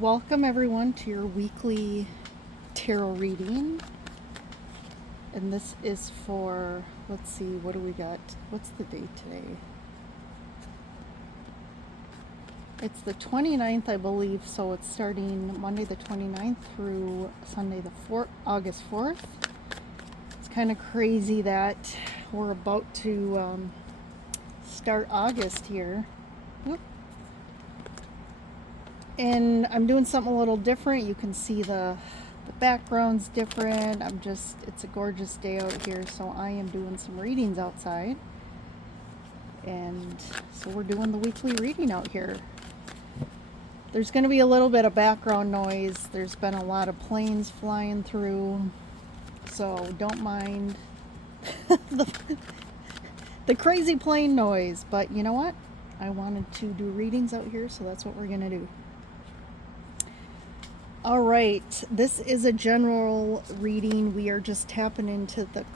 Welcome everyone to your weekly tarot reading. And this is for, let's see, what do we got? What's the date today? It's the 29th, I believe, so it's starting Monday the 29th through Sunday the August 4th. It's kind of crazy that we're about to start August here. Whoop. And I'm doing something a little different. You can see the background's different. It's a gorgeous day out here, so I am doing some readings outside. And so we're doing the weekly reading out here. There's going to be a little bit of background noise. There's been a lot of planes flying through, so don't mind the crazy plane noise. But you know what? I wanted to do readings out here, so that's what we're going to do. All right, this is a general reading. We are just tapping into the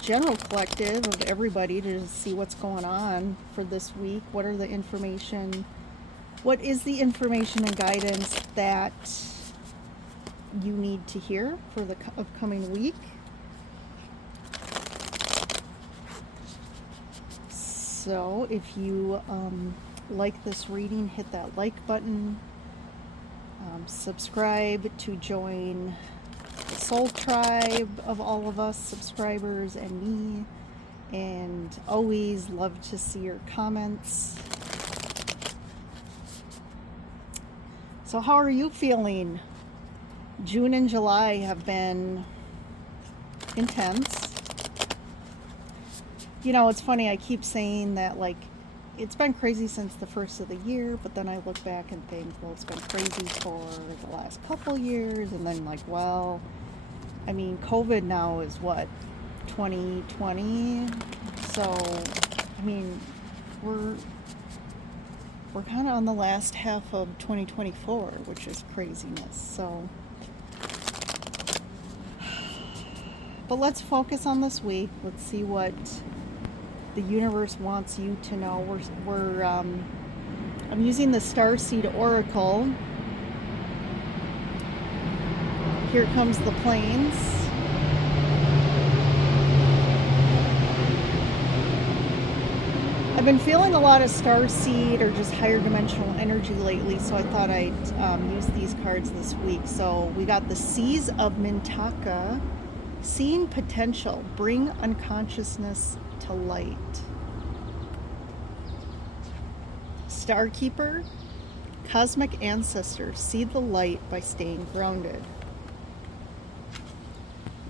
general collective of everybody to see what's going on for this week. What is the information and guidance that you need to hear for the upcoming week? So if you like this reading, hit that like button. Subscribe to join the soul tribe of all of us subscribers and me, and always love to see your comments. So how are you feeling? June and July have been intense. You know, it's funny, I keep saying that, like, it's been crazy since the first of the year, but then I look back and think, well, it's been crazy for the last couple years, and then like, well, I mean, COVID now is what, 2020? So, I mean, we're kind of on the last half of 2024, which is craziness. So, but let's focus on this week. Let's see what the universe wants you to know. I'm using the Starseed Oracle. Here comes the planes. I've been feeling a lot of Starseed or just higher dimensional energy lately, so I thought I'd use these cards this week. So we got the Seas of Mintaka, Seeing Potential, Bring Unconsciousness to Light. Starkeeper, Cosmic Ancestor, See the Light by Staying Grounded.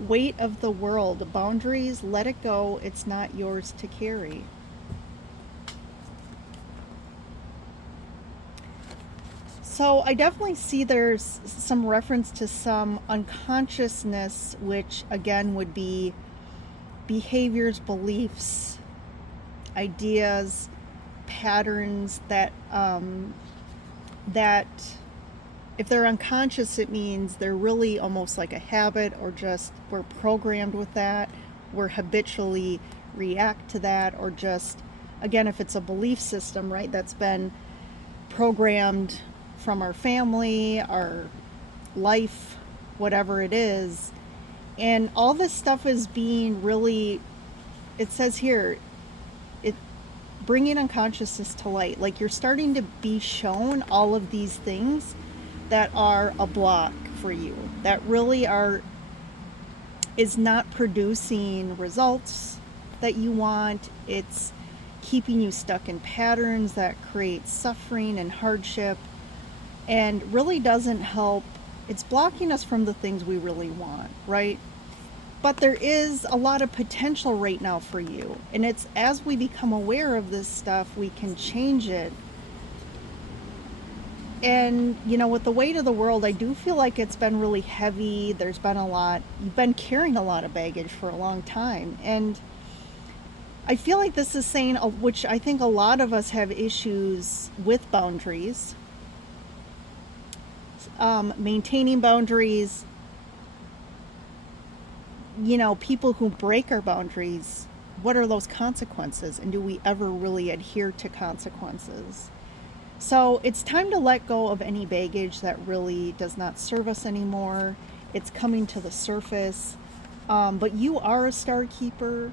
Weight of the World, Boundaries, Let it go, it's not yours to carry. So I definitely see there's some reference to some unconsciousness, which again would be behaviors, beliefs, ideas, patterns that if they're unconscious, it means they're really almost like a habit, or just we're programmed with that. We're habitually react to that, or just, again, if it's a belief system, right, that's been programmed from our family, our life, whatever it is. And all this stuff is being really, it says here, bringing unconsciousness to light. Like, you're starting to be shown all of these things that are a block for you, that really is not producing results that you want. It's keeping you stuck in patterns that create suffering and hardship, and really doesn't help. It's blocking us from the things we really want, right? But there is a lot of potential right now for you. And it's as we become aware of this stuff, we can change it. And, you know, with the weight of the world, I do feel like it's been really heavy. There's been you've been carrying a lot of baggage for a long time. And I feel like this is saying, which I think a lot of us have issues with boundaries. Maintaining boundaries, you know, people who break our boundaries, what are those consequences? And do we ever really adhere to consequences? So it's time to let go of any baggage that really does not serve us anymore. It's coming to the surface. But you are a star keeper.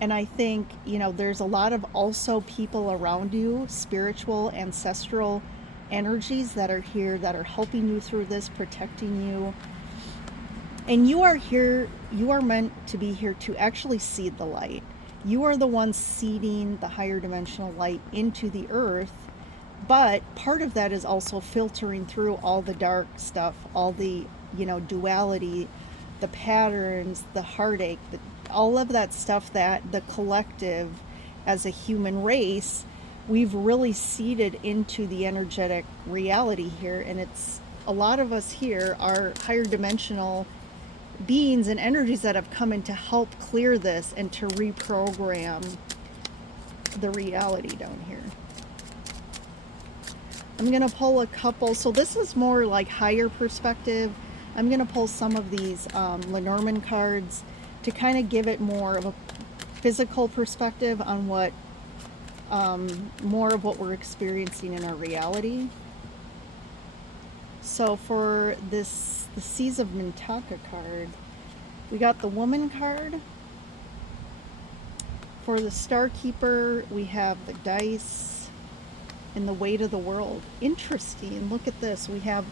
And I think, there's a lot of also people around you, spiritual, ancestral energies that are here that are helping you through this, protecting you. And you are here, you are meant to be here to actually seed the light. You are the one seeding the higher dimensional light into the earth. But part of that is also filtering through all the dark stuff, all the, duality, the patterns, the heartache, all of that stuff that the collective as a human race, we've really seeded into the energetic reality here. And it's a lot of us here are higher dimensional beings and energies that have come in to help clear this and to reprogram the reality down here. I'm going to pull a couple. So this is more like higher perspective. I'm going to pull some of these Lenormand cards to kind of give it more of a physical perspective on what, more of what we're experiencing in our reality. So for this, the Seas of Mintaka card, we got the Woman card. For the Star Keeper, we have the Dice and the Weight of the World. Interesting. Look at this. We have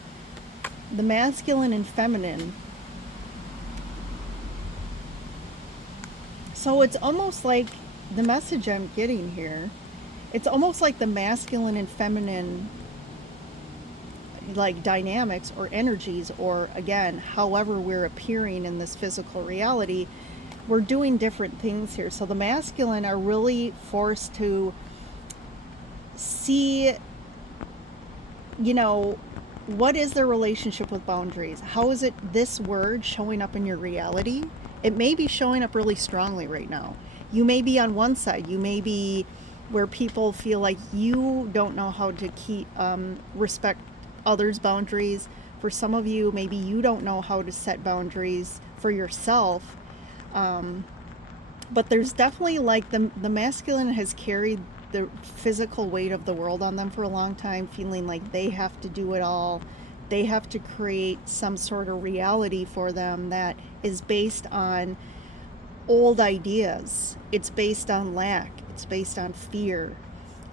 the masculine and feminine. So it's almost like the message I'm getting here, it's almost like the masculine and feminine like dynamics or energies, or again, however we're appearing in this physical reality, we're doing different things here. So the masculine are really forced to see, what is their relationship with boundaries? How is it this word showing up in your reality? It may be showing up really strongly right now. You may be on one side. You may be where people feel like you don't know how to keep respect others' boundaries. For some of you, maybe you don't know how to set boundaries for yourself. But there's definitely like the masculine has carried the physical weight of the world on them for a long time, feeling like they have to do it all. They have to create some sort of reality for them that is based on old ideas. It's based on lack. It's based on fear.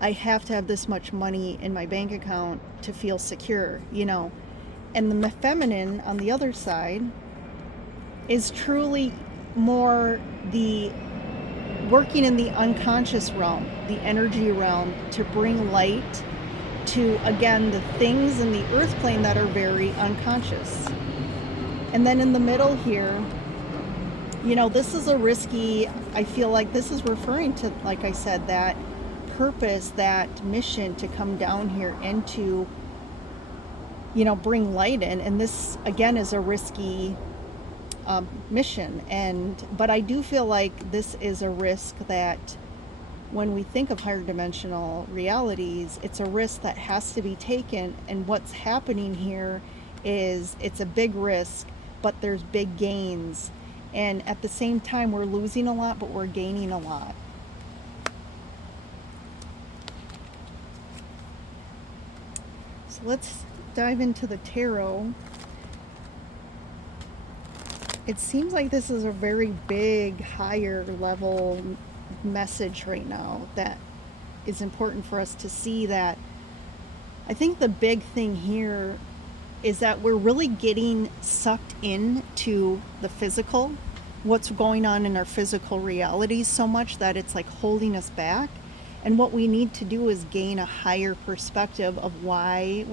I have to have this much money in my bank account to feel secure, And the feminine on the other side is truly more the working in the unconscious realm, the energy realm, to bring light to, again, the things in the earth plane that are very unconscious. And then in the middle here, this is a risky, I feel like this is referring to, like I said, that purpose, that mission to come down here and to, bring light in. And this, again, is a risky mission. But I do feel like this is a risk that when we think of higher dimensional realities, it's a risk that has to be taken. And what's happening here is it's a big risk, but there's big gains. And at the same time, we're losing a lot, but we're gaining a lot. So let's dive into the tarot. It seems like this is a very big, higher level message right now that is important for us to see. That I think the big thing here is that we're really getting sucked into the physical, what's going on in our physical realities so much that it's like holding us back. And what we need to do is gain a higher perspective of why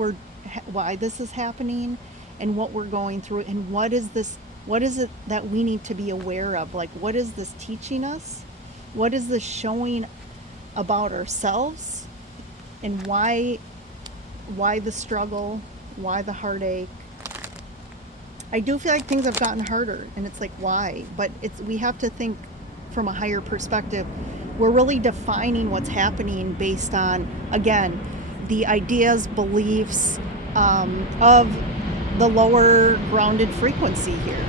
this is happening and what we're going through, and what is it that we need to be aware of? Like, what is this teaching us? What is this showing about ourselves? And why the struggle? Why the heartache? I do feel like things have gotten harder, and it's like, why? But we have to think from a higher perspective. We're really defining what's happening based on, again, the ideas, beliefs of the lower grounded frequency here.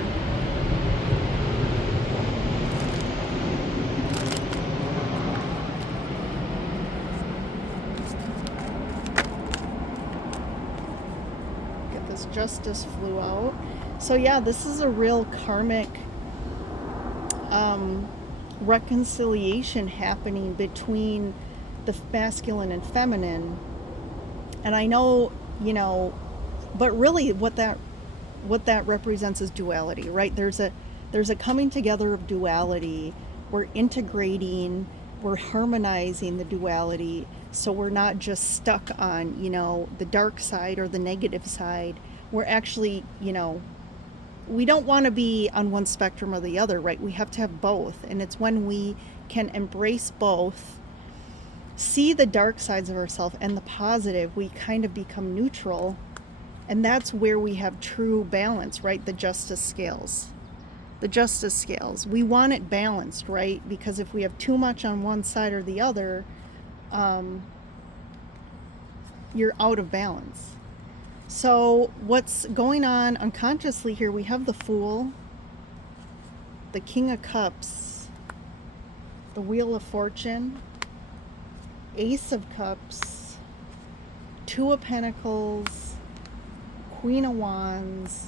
Justice. Justice flew out. So yeah, this is a real karmic reconciliation happening between the masculine and feminine. And I know, but really what that represents is duality, right? There's a coming together of duality. We're integrating, we're harmonizing the duality, so we're not just stuck on, the dark side or the negative side. We're actually, we don't want to be on one spectrum or the other, right? We have to have both. And it's when we can embrace both, see the dark sides of ourselves and the positive, we kind of become neutral. And that's where we have true balance, right? The justice scales. The justice scales. We want it balanced, right? Because if we have too much on one side or the other, you're out of balance. So what's going on unconsciously here, we have the Fool, the King of Cups, the Wheel of Fortune, Ace of Cups, Two of Pentacles, Queen of Wands,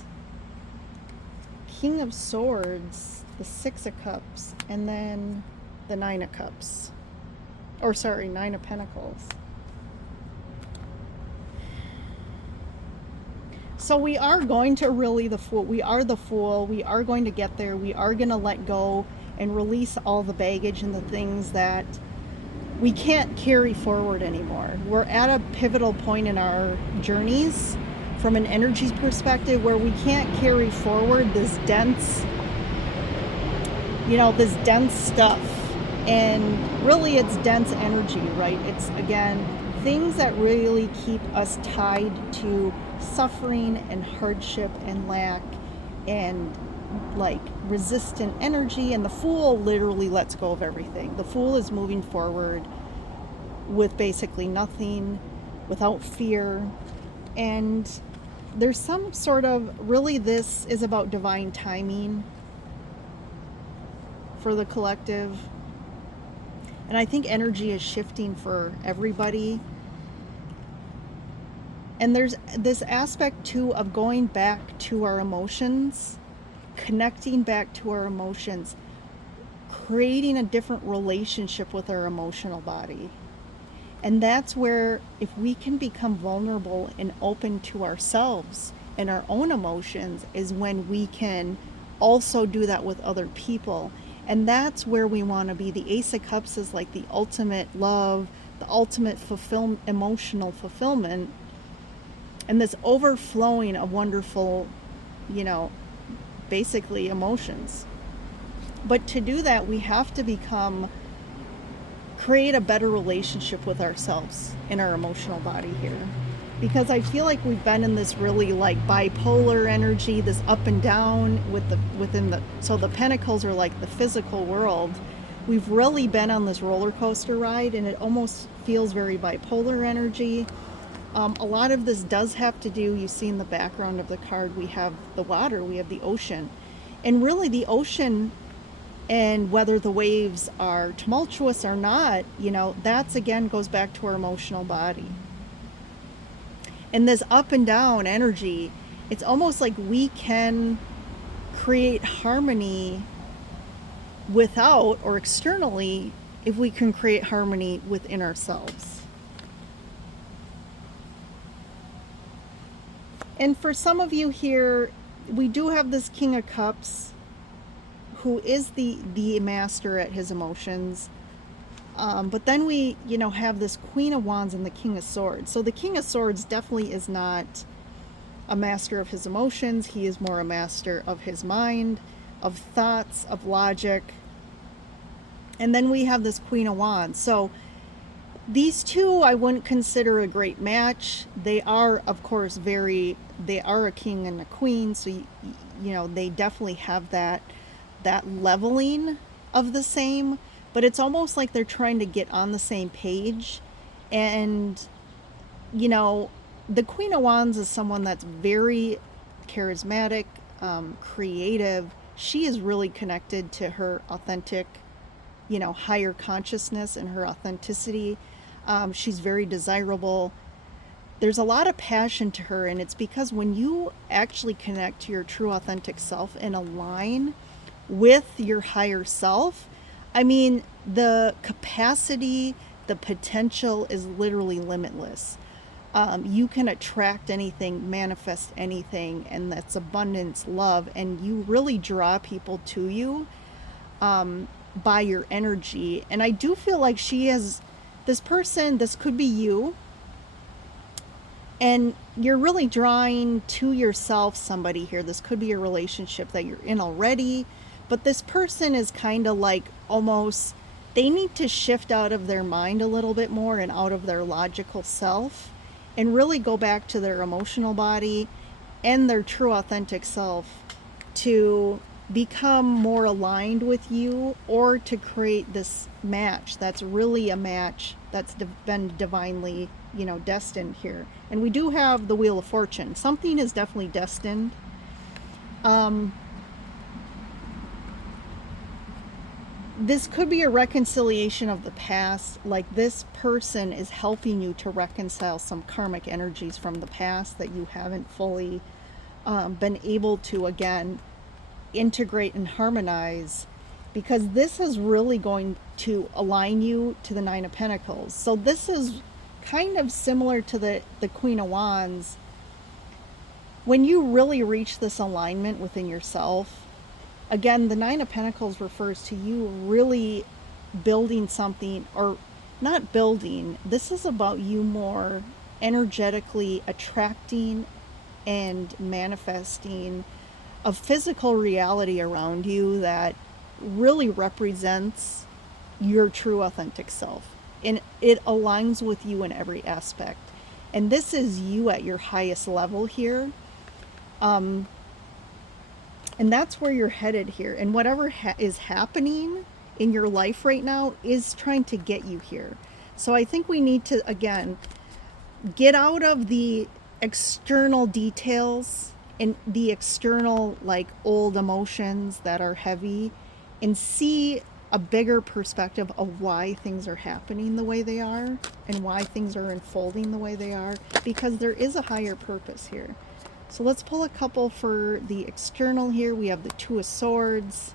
King of Swords, the Six of Cups, and then the Nine of Cups. Or sorry, Nine of Pentacles. So we are going to really the Fool. We are the Fool. We are going to get there. We are going to let go and release all the baggage and the things that we can't carry forward anymore. We're at a pivotal point in our journeys from an energy perspective where we can't carry forward this dense, this dense stuff. And really it's dense energy, right? It's, again, things that really keep us tied to suffering and hardship and lack and like resistant energy. And the Fool literally lets go of everything. The Fool is moving forward with basically nothing, without fear. And there's some sort of, really this is about divine timing for the collective. And I think energy is shifting for everybody. And there's this aspect too of going back to our emotions, connecting back to our emotions, creating a different relationship with our emotional body. And that's where, if we can become vulnerable and open to ourselves and our own emotions, is when we can also do that with other people. And that's where we want to be. The Ace of Cups is like the ultimate love, the ultimate emotional fulfillment, and this overflowing of wonderful, basically emotions. But to do that, we have to create a better relationship with ourselves in our emotional body here. Because I feel like we've been in this really like bipolar energy, this up and down so the pentacles are like the physical world. We've really been on this roller coaster ride, and it almost feels very bipolar energy. A lot of this does have to do, you see in the background of the card, we have the water, we have the ocean. And really the ocean, and whether the waves are tumultuous or not, that's again goes back to our emotional body. And this up and down energy, it's almost like we can create harmony without, or externally, if we can create harmony within ourselves. And for some of you here, we do have this King of Cups, who is the master at his emotions. But then we, have this Queen of Wands and the King of Swords. So the King of Swords definitely is not a master of his emotions. He is more a master of his mind, of thoughts, of logic. And then we have this Queen of Wands. So these two I wouldn't consider a great match. They are, of course, they are a king and a queen. So, they definitely have that leveling of the same. But it's almost like they're trying to get on the same page. And, the Queen of Wands is someone that's very charismatic, creative. She is really connected to her authentic, higher consciousness and her authenticity. She's very desirable. there's a lot of passion to her, and it's because when you actually connect to your true authentic self and align with your higher self, I mean, the capacity, the potential is literally limitless. You can attract anything, manifest anything, and that's abundance, love, and you really draw people to you by your energy. And I do feel like she has this person, this could be you, and you're really drawing to yourself somebody here. This could be a relationship that you're in already, but this person is kind of like almost, they need to shift out of their mind a little bit more and out of their logical self and really go back to their emotional body and their true authentic self to become more aligned with you, or to create this match that's really a match that's been divinely, destined here. And we do have the Wheel of Fortune. Something is definitely destined. This could be a reconciliation of the past. Like, this person is helping you to reconcile some karmic energies from the past that you haven't fully been able to, again, integrate and harmonize, because this is really going to align you to the Nine of Pentacles. So this is kind of similar to the Queen of Wands. When you really reach this alignment within yourself, again, the Nine of Pentacles refers to you really building something, or not building. This is about you more energetically attracting and manifesting a physical reality around you that really represents your true authentic self. And it aligns with you in every aspect. And this is you at your highest level here. And that's where you're headed here. And whatever is happening in your life right now is trying to get you here. So I think we need to, again, get out of the external details and the external, like, old emotions that are heavy, and see a bigger perspective of why things are happening the way they are and why things are unfolding the way they are, because there is a higher purpose here. So let's pull a couple for the external here. We have the Two of Swords,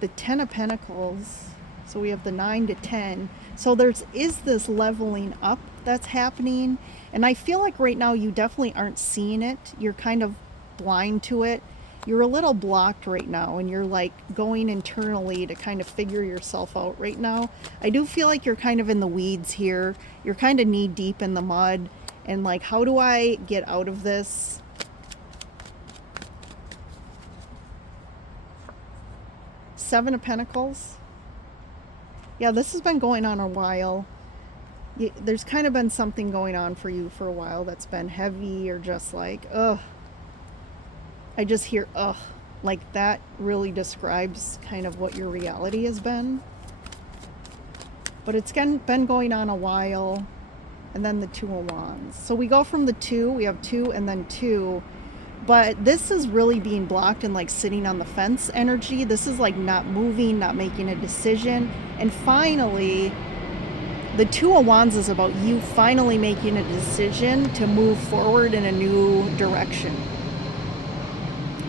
the Ten of Pentacles. So we have the 9 to 10. So is this leveling up that's happening. And I feel like right now you definitely aren't seeing it. You're kind of blind to it. You're a little blocked right now, and you're like going internally to kind of figure yourself out right now. I do feel like you're kind of in the weeds here. You're kind of knee deep in the mud. And like, how do I get out of this? Seven of Pentacles. Yeah, this has been going on a while. There's kind of been something going on for you for a while that's been heavy, or just like, ugh. I just hear, ugh. Like, that really describes kind of what your reality has been. But it's been going on a while. And then the Two of Wands. So we go from the two, we have two and then two. But this is really being blocked and like sitting on the fence energy. This is like not moving, not making a decision. And finally, the Two of Wands is about you finally making a decision to move forward in a new direction.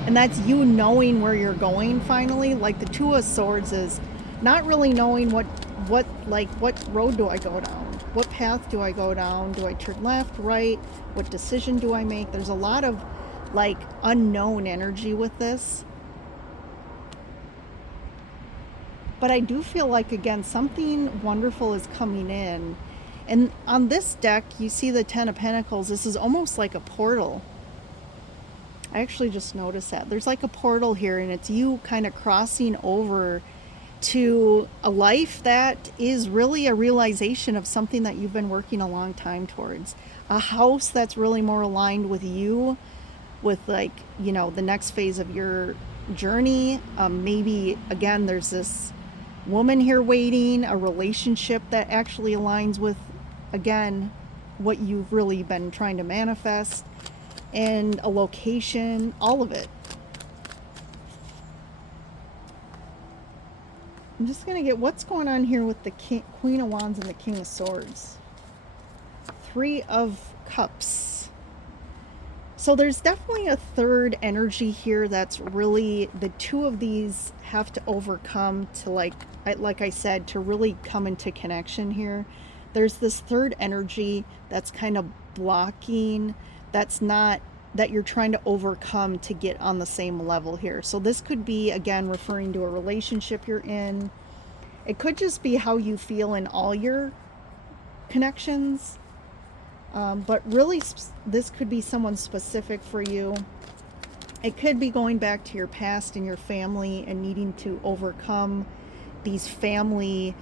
And that's you knowing where you're going finally. Like, the Two of Swords is not really knowing what road do I go down? What path do I go down? Do I turn left, right? What decision do I make? There's a lot of like unknown energy with this. But I do feel like, again, something wonderful is coming in. And on this deck, you see the Ten of Pentacles. This is almost like a portal. I actually just noticed that. There's like a portal here, and it's you kind of crossing over to a life that is really a realization of something that you've been working a long time towards. A house that's really more aligned with you, with like, the next phase of your journey. Maybe, again, there's this woman here waiting, a relationship that actually aligns with, again, what you've really been trying to manifest, and a location, all of it. I'm just going to get what's going on here with the Queen of Wands and the King of Swords. Three of Cups. So there's definitely a third energy here that's really, the two of these have to overcome to, like I said, to really come into connection here. There's this third energy that's kind of blocking, that's not, that you're trying to overcome to get on the same level here. So this could be, again, referring to a relationship you're in. It could just be how you feel in all your connections. But really, this could be someone specific for you. It could be going back to your past and your family and needing to overcome these family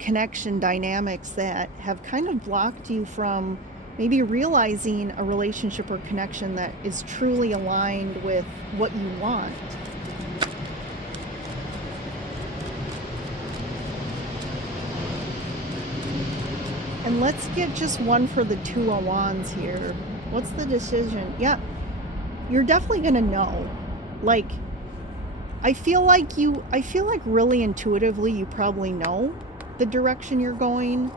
connection dynamics that have kind of blocked you from maybe realizing a relationship or connection that is truly aligned with what you want. And let's get just one for the Two of Wands here. What's the decision? Yeah, you're definitely going to know. Like, I feel like really intuitively you probably know the direction you're going.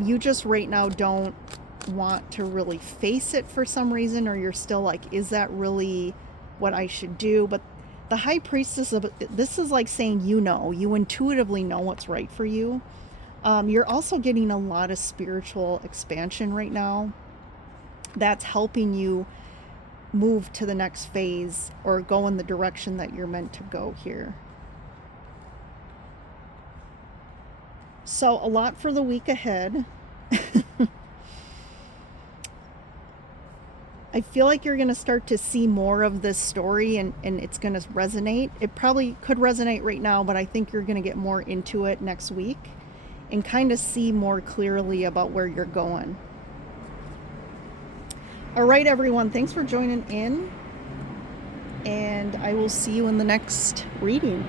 You just right now don't want to really face it for some reason, or you're still like, is that really what I should do? But the High Priestess of this is like saying, you intuitively know what's right for you. You're also getting a lot of spiritual expansion right now that's helping you move to the next phase or go in the direction that you're meant to go here. So a lot for the week ahead. I feel like you're going to start to see more of this story, and it's going to resonate. It probably could resonate right now, but I think you're going to get more into it next week and kind of see more clearly about where you're going. All right, everyone, thanks for joining in, and I will see you in the next reading.